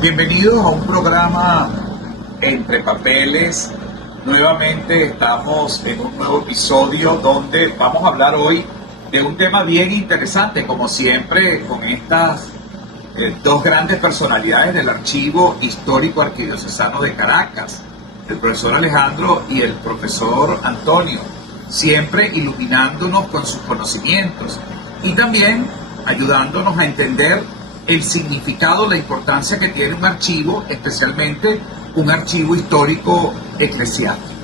Bienvenidos a un programa Entre Papeles. Nuevamente estamos en un nuevo episodio donde vamos a hablar hoy de un tema bien interesante, como siempre, con estas dos grandes personalidades del Archivo Histórico Arquidiocesano de Caracas, el profesor Alejandro y el profesor Antonio, siempre iluminándonos con sus conocimientos y también ayudándonos a entender el significado, la importancia que tiene un archivo, especialmente un archivo histórico eclesiástico.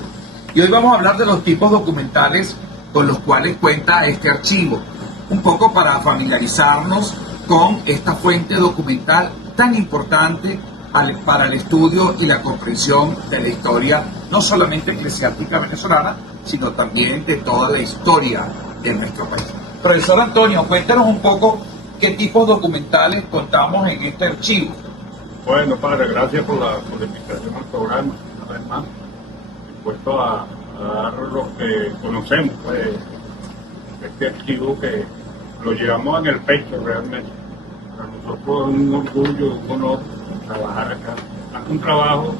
Y hoy vamos a hablar de los tipos documentales con los cuales cuenta este archivo, un poco para familiarizarnos con esta fuente documental tan importante para el estudio y la comprensión de la historia, no solamente eclesiástica venezolana, sino también de toda la historia de nuestro país. Profesor Antonio, cuéntanos un poco qué tipos documentales contamos en este archivo. Bueno, padre, gracias por la invitación al programa, una vez más, dispuesto a dar lo que conocemos, pues, este archivo que lo llevamos en el pecho realmente. Para nosotros es un orgullo, un honor trabajar acá. Es un trabajo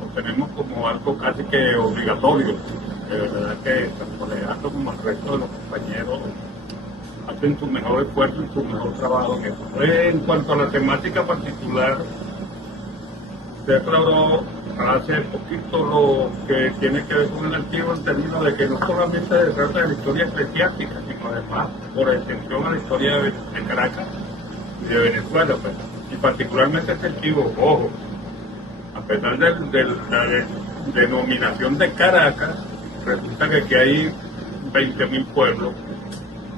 lo tenemos como algo casi que obligatorio. De verdad que tanto Alejandro como el resto de los compañeros hacen su mejor esfuerzo y su mejor trabajo en eso. En cuanto a la temática particular, se aclaró hace poquito lo que tiene que ver con el archivo en términos de que no solamente se trata de la historia eclesiástica, sino además por extensión a la historia de Caracas y de Venezuela, pues. Y particularmente este archivo, ojo, a pesar de la denominación de Caracas, resulta que aquí hay 20.000 pueblos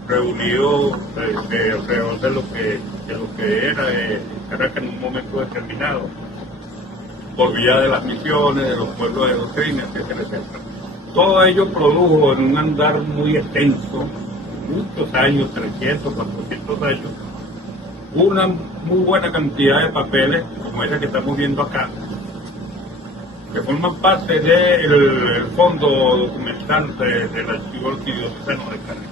reunidos alrededor de lo que era Caracas en un momento determinado, por vía de las misiones, de los pueblos de doctrina, etcétera, etcétera. Todo ello produjo en un andar muy extenso, muchos años, 300, 400 años, una muy buena cantidad de papeles, como ese que estamos viendo acá, que forman parte del fondo documental del Archivo Arquidiocesano de Caracas.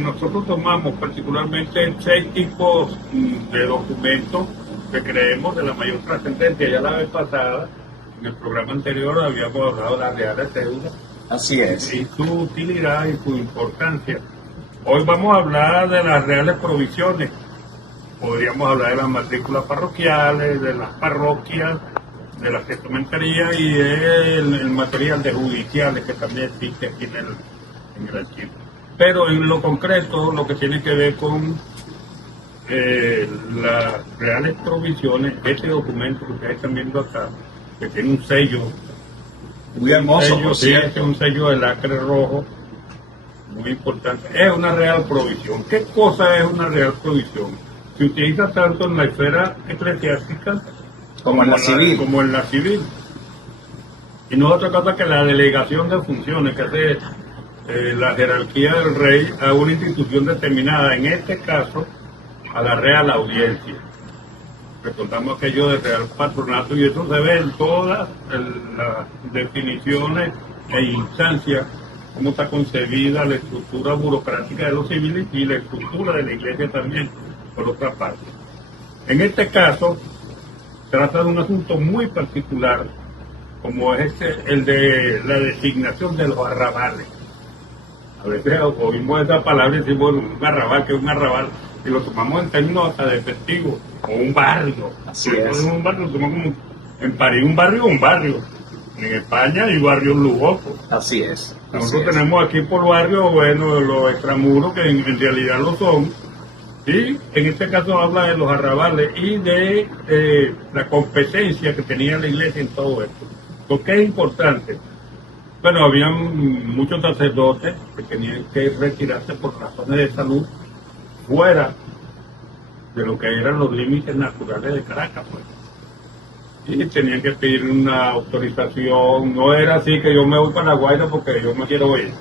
Nosotros tomamos particularmente 6 tipos de documentos que creemos de la mayor trascendencia. Ya la vez pasada, en el programa anterior, habíamos hablado de las reales cédulas. Así es. Y su utilidad y su importancia. Hoy vamos a hablar de las reales provisiones. Podríamos hablar de las matrículas parroquiales, de las parroquias, de las testamenterías y del material de judiciales que también existe aquí en el archivo. Pero en lo concreto, lo que tiene que ver con las reales provisiones, este documento que ustedes están viendo acá, que tiene un sello muy hermoso, por cierto. Sí, un sello de lacre rojo, muy importante. Es una real provisión. ¿Qué cosa es una real provisión? Se utiliza tanto en la esfera eclesiástica como en la civil. Y no es otra cosa que la delegación de funciones que hace la jerarquía del rey a una institución determinada, en este caso a la Real Audiencia. Recordamos aquello del Real Patronato y eso se ve en todas las definiciones e instancias, cómo está concebida la estructura burocrática de los civiles y la estructura de la iglesia también, por otra parte. En este caso, trata de un asunto muy particular, como es el de la designación de los arrabales. A veces oímos esa palabra y decimos, bueno, un arrabal, que es un arrabal, y lo tomamos en términos hasta despectivos, o un barrio. Así es. Un barrio, lo tomamos como, en París un barrio. En España hay barrios lujosos. Así es. Nosotros tenemos aquí por barrios, bueno, los extramuros, que en realidad lo son. Y en este caso habla de los arrabales y de la competencia que tenía la iglesia en todo esto. ¿Por qué es importante? Bueno, habían muchos sacerdotes que tenían que retirarse por razones de salud fuera de lo que eran los límites naturales de Caracas, pues. Y tenían que pedir una autorización. No era así que yo me voy para La Guaira porque yo me quiero ir.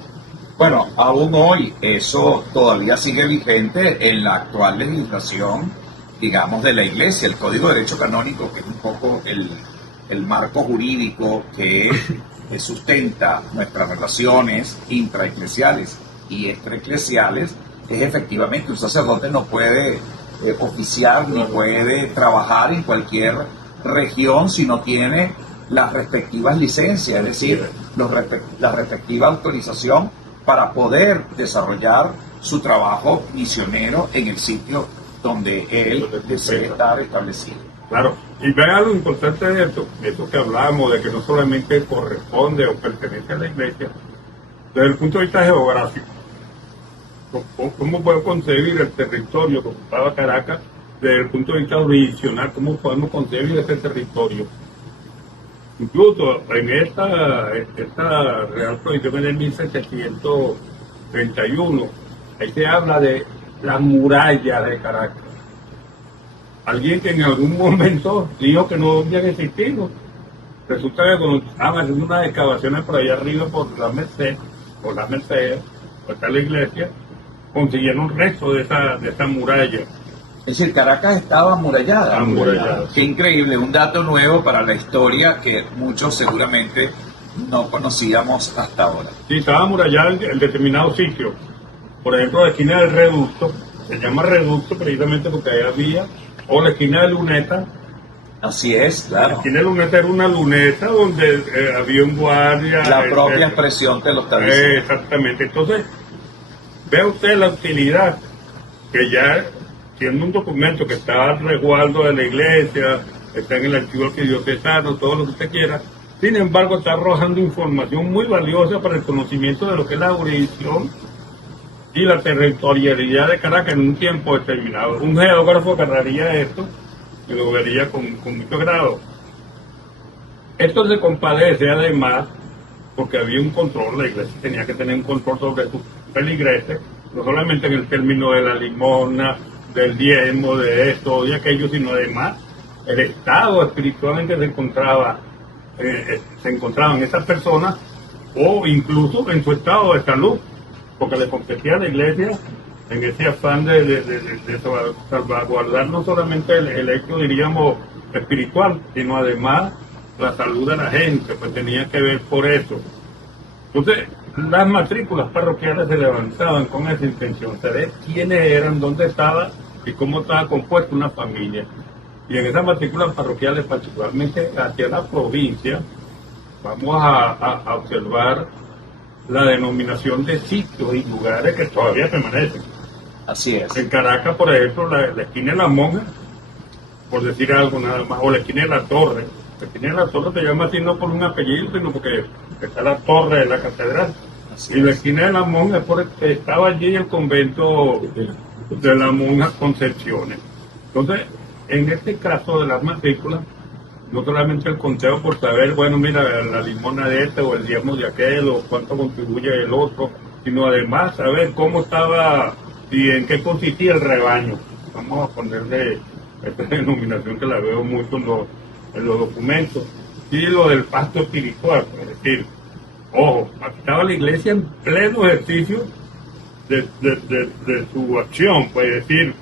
Bueno, aún hoy eso todavía sigue vigente en la actual legislación, digamos, de la Iglesia, el Código de Derecho Canónico, que es un poco el marco jurídico que sustenta nuestras relaciones intraeclesiales y extraeclesiales. Es efectivamente, un sacerdote no puede oficiar ni puede trabajar en cualquier región si no tiene las respectivas licencias, es decir, la respectiva autorización para poder desarrollar su trabajo misionero en el sitio donde él desee estar establecido. Claro, y vean lo importante de esto que hablamos, de que no solamente corresponde o pertenece a la iglesia, desde el punto de vista geográfico. ¿Cómo puedo concebir el territorio que ocupaba Caracas desde el punto de vista jurisdiccional? ¿Cómo podemos concebir ese territorio? Incluso en esta Real Prohibición de 1731, ahí se habla de la muralla de Caracas. Alguien que en algún momento dijo que no habían existido. Resulta que cuando estaban haciendo unas excavaciones por allá arriba por la Merced, por está la iglesia, consiguieron restos de esa muralla. Es decir, Caracas estaba amurallada. Amurallada. Qué increíble, un dato nuevo para la historia que muchos seguramente no conocíamos hasta ahora. Sí, estaba amurallada en determinado sitio. Por ejemplo, la esquina del Reducto, se llama Reducto precisamente porque ahí había, o la esquina de Luneta. Así es, claro. La esquina de Luneta era una luneta donde había un guardia. La propia expresión te lo está diciendo. Exactamente. Entonces, vea usted la utilidad que ya, siendo un documento que está al resguardo de la iglesia, está en el archivo arquidiocesano, todo lo que usted quiera, sin embargo está arrojando información muy valiosa para el conocimiento de lo que es la jurisdicción y la territorialidad de Caracas en un tiempo determinado. Un geógrafo agarraría esto y lo vería con mucho grado. Esto se compadece además porque había un control, la iglesia tenía que tener un control sobre sus feligreses, no solamente en el término de la limosna, del diezmo, de esto y aquello, sino además el estado espiritualmente se encontraban esas personas o incluso en su estado de salud, porque le competía a la iglesia en ese afán de salvaguardar no solamente el hecho, diríamos, espiritual, sino además la salud de la gente, pues tenía que ver por eso. Entonces, las matrículas parroquiales se levantaban con esa intención, saber quiénes eran, dónde estaba y cómo estaba compuesta una familia. Y en esas matrículas parroquiales, particularmente hacia la provincia, vamos a observar la denominación de sitios y lugares que todavía permanecen. Así es. En Caracas, por ejemplo, la esquina de la Monja, por decir algo nada más, o la esquina de la Torre. La esquina de la Torre se llama así no por un apellido, sino porque está la torre de la catedral. Y la esquina de la Monja es porque estaba allí el convento de la Monja Concepciones. Entonces, en este caso de las matrículas, no solamente el conteo por saber, bueno, mira, la limona de este o el diezmo de aquel o cuánto contribuye el otro, sino además saber cómo estaba y en qué consistía el rebaño. Vamos a ponerle esta denominación que la veo mucho en los documentos. Y lo del pasto espiritual, es decir, ojo, aquí estaba la iglesia en pleno ejercicio de su acción, pues es decir,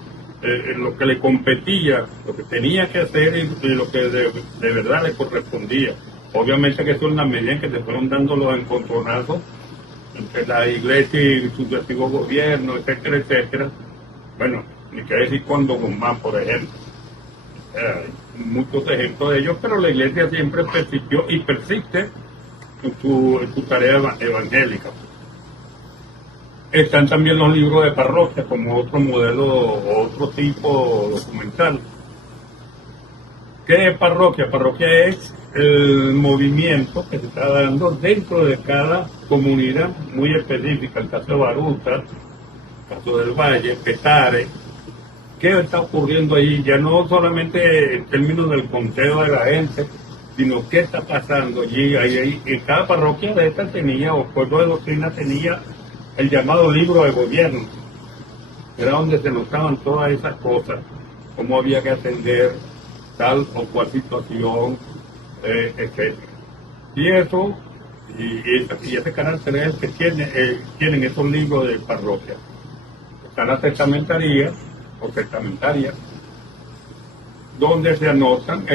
lo que le competía, lo que tenía que hacer y lo que de verdad le correspondía. Obviamente que eso en la medida en que se fueron dando los encontronazos entre la iglesia y sus sucesivos gobiernos, etcétera, etcétera. Bueno, ni que decir cuando Guzmán, por ejemplo. Hay muchos ejemplos de ellos, pero la iglesia siempre persistió y persiste en su tarea evangélica. Están también los libros de parroquia como otro modelo, otro tipo documental. ¿Qué es parroquia? Parroquia es el movimiento que se está dando dentro de cada comunidad muy específica. El caso de Baruta, el caso del Valle, Petare. ¿Qué está ocurriendo allí? Ya no solamente en términos del conteo de la gente, sino qué está pasando allí. En cada parroquia de esta tenía, o pueblo de doctrina tenía, el llamado libro de gobierno. Era donde se notaban todas esas cosas, cómo había que atender tal o cual situación, etc. Y eso, y ese carácter es el que tienen esos libros de parroquia. Está la testamentaria, o testamentaria, donde se anotan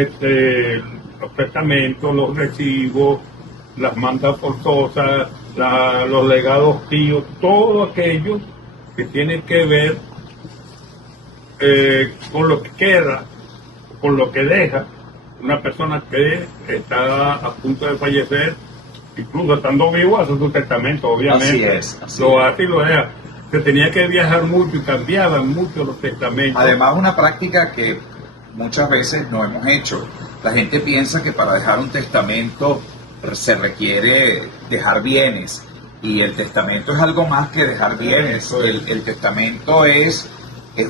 los testamentos, los recibos, las mandas forzosas, los legados tíos, todo aquello que tiene que ver con lo que queda, con lo que deja una persona que está a punto de fallecer, incluso estando vivo, hace su testamento, obviamente. Así Lo es. hace y lo deja. Se tenía que viajar mucho y cambiaban mucho los testamentos. Además, una práctica que muchas veces no hemos hecho. La gente piensa que para dejar un testamento se requiere dejar bienes, y el testamento es algo más que dejar bienes. El testamento es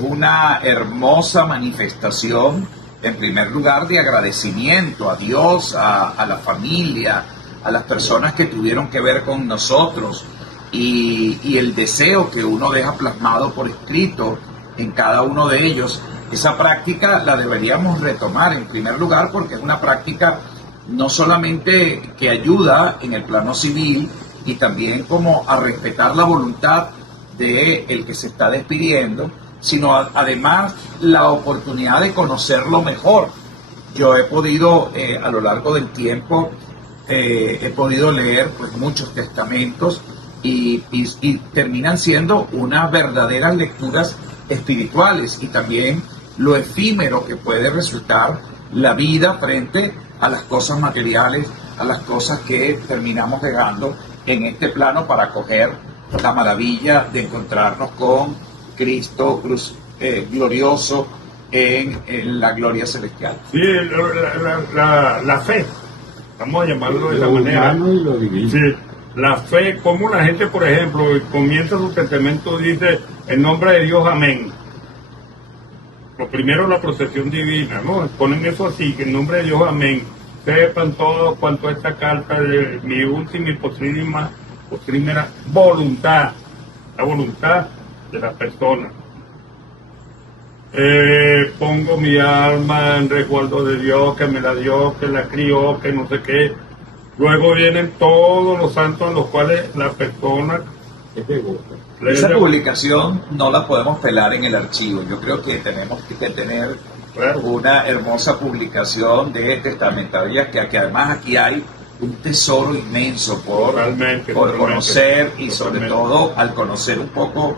una hermosa manifestación, en primer lugar, de agradecimiento a Dios, a la familia, a las personas que tuvieron que ver con nosotros, y el deseo que uno deja plasmado por escrito en cada uno de ellos. Esa práctica la deberíamos retomar en primer lugar, porque es una práctica no solamente que ayuda en el plano civil y también como a respetar la voluntad de el que se está despidiendo, sino además la oportunidad de conocerlo mejor. Yo he podido a lo largo del tiempo he podido leer pues muchos testamentos, y terminan siendo unas verdaderas lecturas espirituales, y también lo efímero que puede resultar la vida frente a las cosas materiales, a las cosas que terminamos dejando en este plano para acoger la maravilla de encontrarnos con Cristo glorioso en la gloria celestial. Sí, la fe, vamos a llamarlo de esa manera. Y lo divino. Sí, la fe, como la gente, por ejemplo, comienza su testamento, dice, en nombre de Dios, amén. Lo primero, la procesión divina, ¿no? Ponen eso así, que en nombre de Dios, amén. Sepan todo cuanto esta carta de mi última y postrímera voluntad, la voluntad de la persona. Pongo mi alma en resguardo de Dios, que me la dio, que la crió, que no sé qué. Luego vienen todos los santos a los cuales la persona Esa publicación no la podemos pelar en el archivo. Yo creo que tenemos que tener una hermosa publicación de testamentarias, que además aquí hay un tesoro inmenso por conocer, y sobre todo al conocer un poco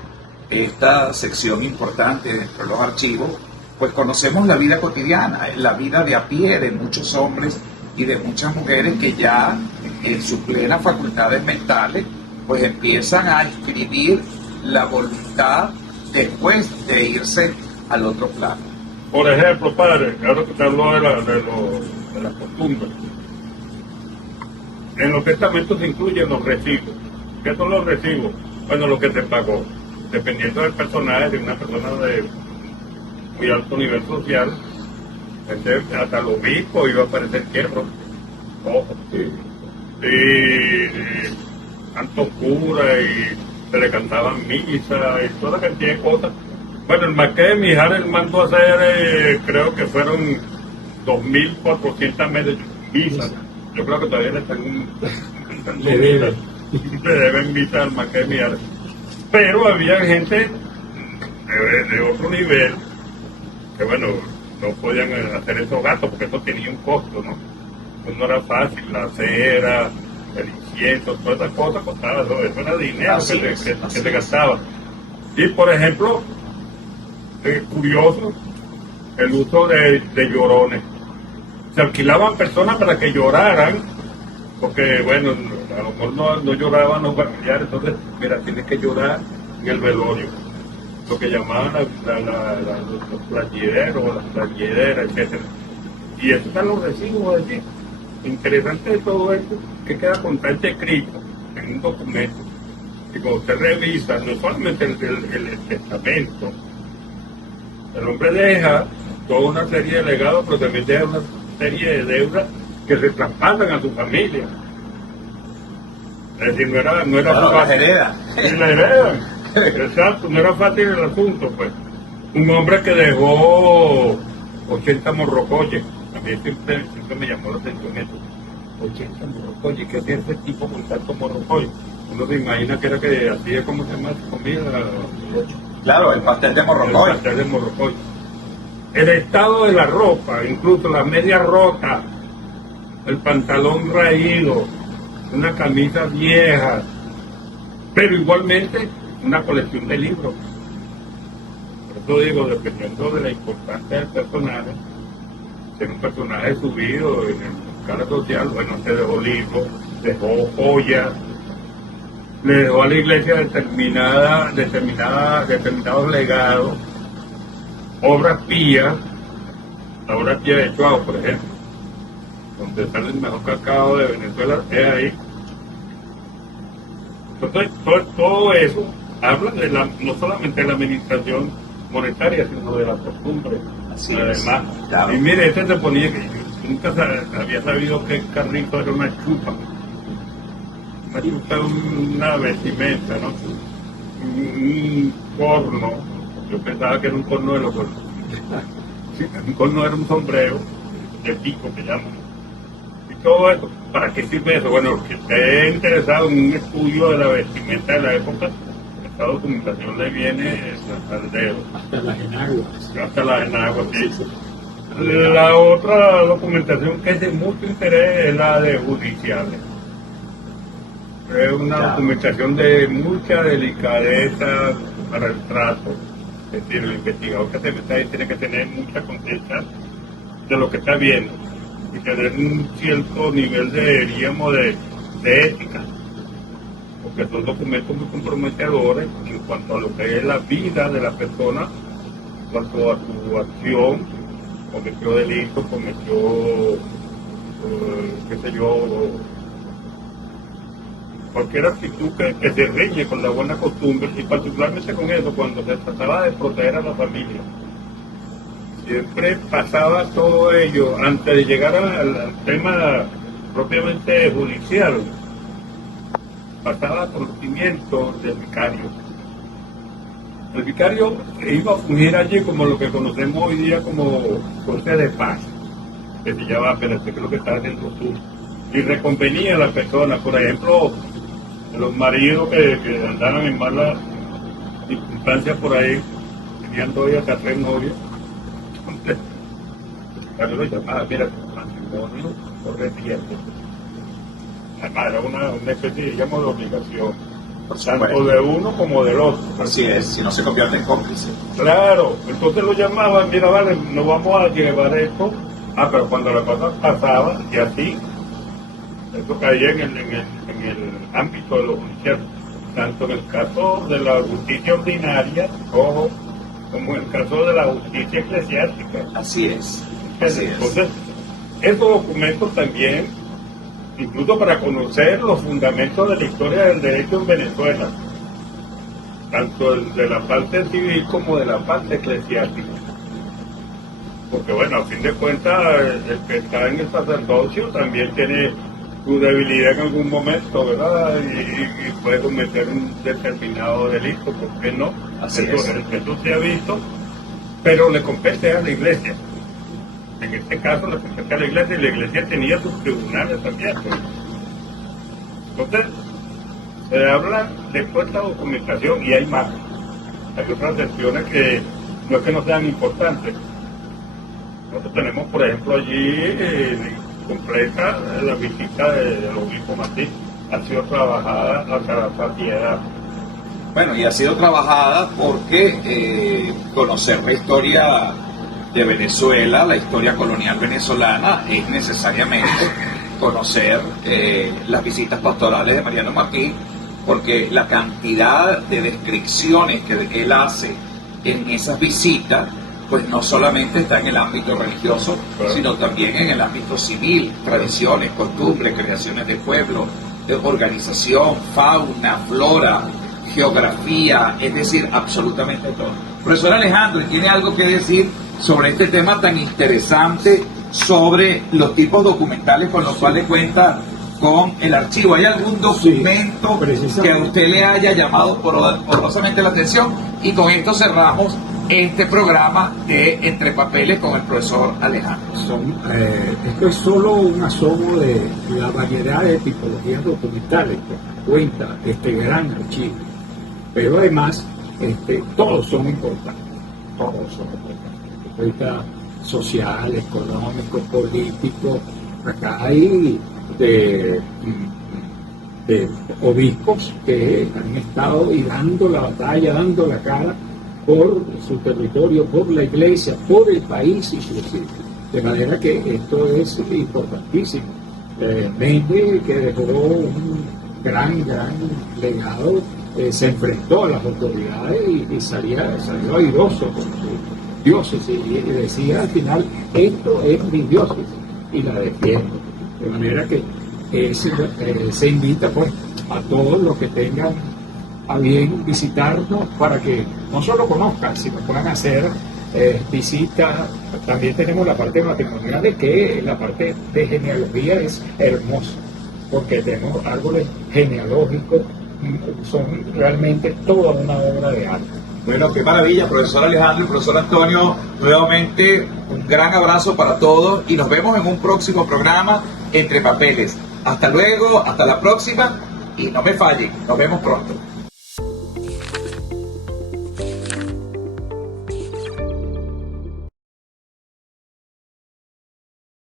esta sección importante dentro de los archivos, pues conocemos la vida cotidiana, la vida de a pie de muchos hombres y de muchas mujeres que ya en sus plenas facultades mentales pues empiezan a escribir la voluntad después de irse al otro plano. Por ejemplo, padre, ahora que te habló de las costumbres, en los testamentos se incluyen los recibos. ¿Qué son los recibos? Bueno, lo que te pagó, dependiendo del personaje, de una persona de muy alto nivel social, hasta el obispo iba a aparecer quiebro, ojo, y tanto cura, y se le cantaban misa y toda la cantidad de cosas. Bueno, el Marqués de Mijares mandó a hacer, creo que fueron 2.400 misas. Yo creo que todavía le están le deben misa al Marqués de Mijares. Pero había gente de otro nivel que, bueno, no podían hacer esos gastos porque eso tenía un costo, ¿no? Pues no era fácil, la cera, el incienso, todas esas cosas costaban, eso era dinero que se gastaba. Y por ejemplo, curioso, el uso de llorones. Se alquilaban personas para que lloraran, porque bueno, a lo mejor no lloraban los familiares, entonces, mira, tienes que llorar en el velorio, lo que llamaban los playeros, las playeras, etcétera. Y eso están los recibos, es decir, interesante de todo esto, que queda constante escrito en un documento, que cuando usted revisa, no solamente el testamento, el hombre deja toda una serie de legados, pero también deja una serie de deudas que se traspasan a su familia. Es decir, no era claro, fácil. Y la heredan. Exacto, no era fácil el asunto, pues. Un hombre que dejó 80 morrocoyes, a mí siempre me llamó la atención eso. 80 morrocoyes, ¿qué hacía ese tipo con tantos morrocoyes? Uno se imagina que era que hacía, ¿cómo se llama su comida? Claro, el pastel de morrocoy. El pastel de morrocoy. El estado de la ropa, incluso la media rota, el pantalón raído, una camisa vieja, pero igualmente una colección de libros. Por eso digo, dependiendo de la importancia del personaje, si es un personaje subido en el escala social, bueno, se dejó libros, dejó joyas, le dejó a la iglesia determinados legados, obras pías, la obra pía de Chuao, por ejemplo, donde sale el mejor cacao de Venezuela, es ahí. Entonces, todo eso habla de no solamente de la administración monetaria, sino de la costumbre. Así además. es, claro. Y mire, este se ponía que yo nunca había sabido que el carrito era una chupa. Una vestimenta, ¿no? Un corno. Yo pensaba que era un corno de los cornos. Sí, un corno era un sombrero de pico que llaman. Y todo eso, ¿para qué sirve eso? Bueno, los que esté interesado en un estudio de la vestimenta de la época, esta documentación le viene al dedo. Hasta las enaguas. Hasta las enaguas, sí. La otra documentación que es de mucho interés es la de judiciales. Es una documentación de mucha delicadeza para el trato. Es decir, el investigador que se mete ahí tiene que tener mucha conciencia de lo que está viendo y tener un cierto nivel diríamos, de ética, porque son documentos muy comprometedores en cuanto a lo que es la vida de la persona, en cuanto a su acción, cometió delitos, cometió, qué sé yo, cualquier actitud que se riñe con la buena costumbre, y particularmente con eso, cuando se trataba de proteger a la familia. Siempre pasaba todo ello, antes de llegar al tema propiamente judicial, pasaba conocimiento del vicario. El vicario iba a fungir allí como lo que conocemos hoy día como corte de paz, que se llama, pero ¿qué es lo que está haciendo tú? Y reconvenía a la persona, por ejemplo, los maridos que andaban en malas circunstancias por ahí, tenían 2 y hasta 3 novios. Entonces, el lo llamaba, mira, tu matrimonio corre riesgo. Además, era una especie, digamos, de obligación, tanto de uno como del otro. Así es, si no se convierte en cómplice. Claro, entonces lo llamaban, mira, vale, no vamos a llevar esto. Pero cuando la cosa pasaba, y así, eso caía en el ámbito de lo judicial, tanto en el caso de la justicia ordinaria, ojo, como en el caso de la justicia eclesiástica. Así es. Así es. Entonces, estos documentos también, incluso para conocer los fundamentos de la historia del derecho en Venezuela, tanto el de la parte civil como de la parte eclesiástica. Porque bueno, a fin de cuentas, el que está en el sacerdocio también tiene su debilidad en algún momento, ¿verdad? Y puede cometer un determinado delito, ¿por qué no? Así eso se ha visto, pero le compete a la iglesia. En este caso le compete a la iglesia, y la iglesia tenía sus tribunales también. Pues. Entonces, se habla de toda esta documentación y hay más. Hay otras secciones que no es que no sean importantes. Nosotros tenemos, por ejemplo, allí completa la visita del obispo Martí. Ha sido trabajada hacia la saciedad. Bueno, y ha sido trabajada porque conocer la historia de Venezuela, la historia colonial venezolana, es necesariamente conocer las visitas pastorales de Mariano Martí, porque la cantidad de descripciones que él hace en esas visitas, pues no solamente está en el ámbito religioso, sino también en el ámbito civil, tradiciones, costumbres, creaciones de pueblo, organización, fauna, flora, geografía, es decir, absolutamente todo. Profesor Alejandro, ¿tiene algo que decir sobre este tema tan interesante, sobre los tipos documentales con los cuales cuenta con el archivo? ¿Hay algún documento que a usted le haya llamado poderosamente la atención? Y con esto cerramos este programa de Entre Papeles con el profesor Alejandro. Esto es solo un asomo de la variedad de tipologías documentales que cuenta este gran archivo. Pero además, todos son importantes. Todos son importantes. Cuenta social, económico, político. Acá hay de obispos que han estado y dando la batalla, dando la cara por su territorio, por la iglesia, por el país y su sitio. De manera que esto es importantísimo. Mende, que dejó un gran legado, se enfrentó a las autoridades y salió airoso con su diócesis y decía al final, esto es mi diócesis y la defiendo. De manera que se invita pues a todos los que tengan a bien visitarnos para que no solo conozcan, sino puedan hacer visitas. También tenemos la parte matrimonial, de que la parte de genealogía es hermosa, porque tenemos árboles genealógicos, son realmente toda una obra de arte. Bueno, qué maravilla, profesor Alejandro y profesor Antonio. Nuevamente, un gran abrazo para todos y nos vemos en un próximo programa Entre Papeles. Hasta luego, hasta la próxima y no me fallen, nos vemos pronto.